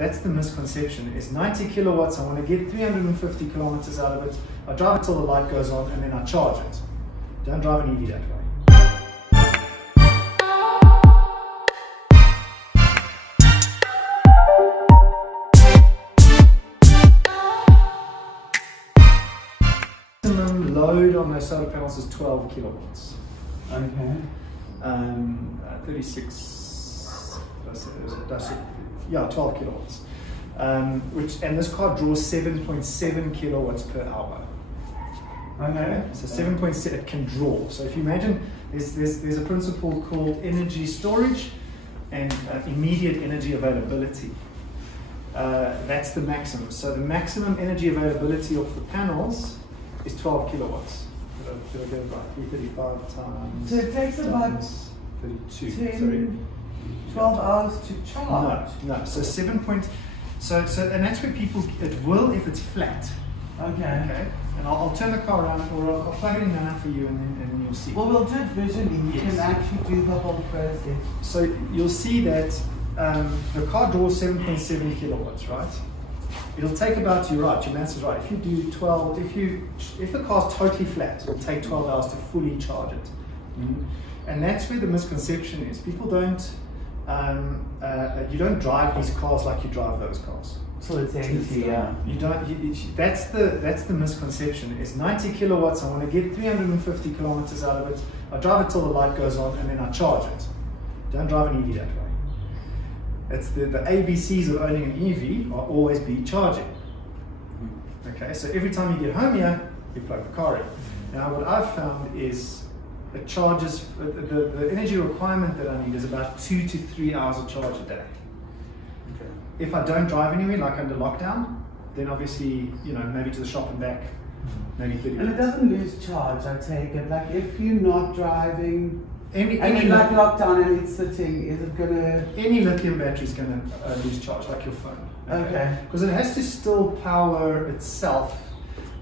That's the misconception. It's 90 kilowatts, I want to get 350 kilometers out of it. I drive it till the light goes on and then I charge it. Don't drive an EV that way. Maximum load on those solar panels is 12 kilowatts. Okay. 12 kilowatts. And this car draws 7.7 kilowatts per hour. Okay. So 7.7 it can draw. So if you imagine, there's a principle called energy storage and immediate energy availability. That's the maximum. So the maximum energy availability of the panels is 12 kilowatts. Did I get it right? 335 times. So it takes about 32. 12 hours to charge. No. So and that's where people, it will if it's flat. Okay. And I'll turn the car around, or I'll plug it in now for you, and then you'll see. Well, we'll do it visually. You can actually do the whole process. So you'll see that the car draws 7.7 kilowatts, right? It'll take about, you're right, your maths is right. If you do 12, if the car's totally flat, it'll take 12 hours to fully charge it. And that's where the misconception is. People don't, you don't drive these cars like you drive those cars. So it's empty, yeah. You don't. That's the misconception. It's 90 kilowatts. I want to get 350 kilometers out of it. I drive it till the light goes on, and then I charge it. Don't drive an EV that way. It's the ABCs of owning an EV are always be charging. Okay, so every time you get home here, you plug the car in. Now, what I've found is it charges. The energy requirement that I need is about 2 to 3 hours of charge a day. If I don't drive anywhere, like under lockdown, then obviously, maybe to the shop and back, maybe 30 minutes. And it doesn't lose charge, I take it. Like if you're not driving, any like lockdown and it's sitting, is it gonna? Any lithium battery is gonna lose charge, like your phone. Okay. Because it has to still power itself.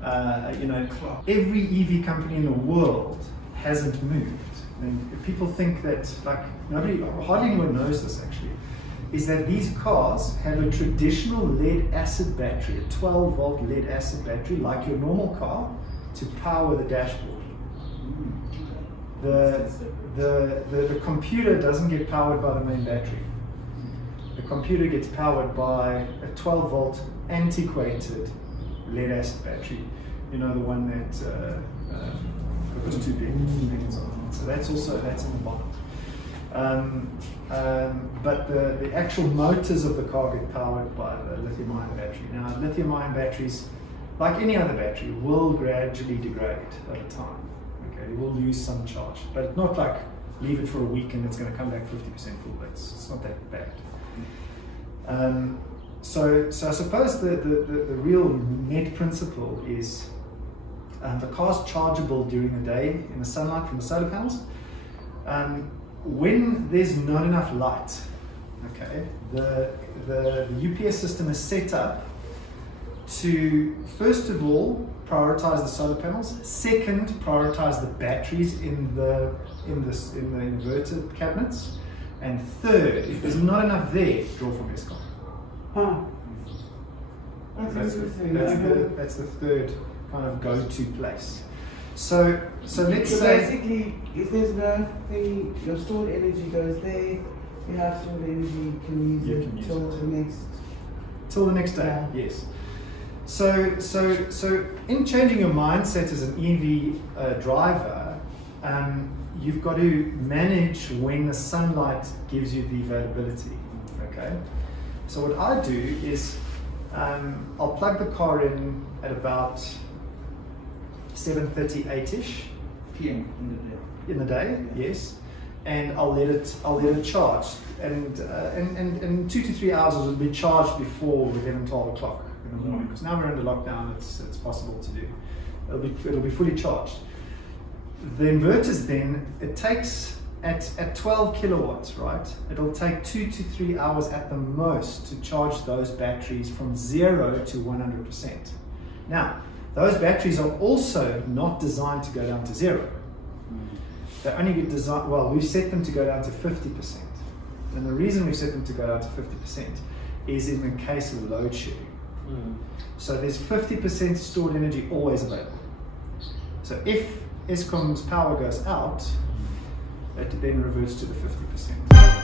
Every EV company in the world hasn't moved. And people think that, hardly anyone knows this actually, is that these cars have a traditional lead acid battery, a 12 volt lead acid battery, like your normal car, to power the dashboard. The computer doesn't get powered by the main battery. The computer gets powered by a 12 volt antiquated lead acid battery. The one that was too big. So that's in the bottom. But the actual motors of the car get powered by the lithium-ion battery. Now, lithium-ion batteries, like any other battery, will gradually degrade over time. Okay, it will lose some charge, but not like leave it for a week and it's going to come back 50% full. It's not that bad. So I suppose the real net principle is the car's chargeable during the day in the sunlight from the solar panels. When there's not enough light, okay, the UPS system is set up to, first of all, prioritize the solar panels. Second, prioritize the batteries in the inverter cabinets. And third, if there's not enough there, draw from ESCOM. Huh. That's interesting. That's the third kind of go-to place. So let's say basically, if there's nothing, your stored energy goes there, you have stored energy, you can use it till the next day. Yeah. Yes. So in changing your mindset as an EV driver, you've got to manage when the sunlight gives you the availability. Okay. So what I do is I'll plug the car in at about 7:38ish PM in the day, yes, and I'll let it charge, and 2 to 3 hours will be charged before 11-12 o'clock in the morning, because now we're under lockdown. It's possible to do. It'll be fully charged. The inverters then, it takes at 12 kilowatts, right? It'll take 2 to 3 hours at the most to charge those batteries from 0 to 100%. Now, those batteries are also not designed to go down to 0. They only get designed, well, we've set them to go down to 50%. And the reason we've set them to go down to 50% is in the case of load shedding. So there's 50% stored energy always available. So if Eskom's power goes out, it then reverts to the 50%.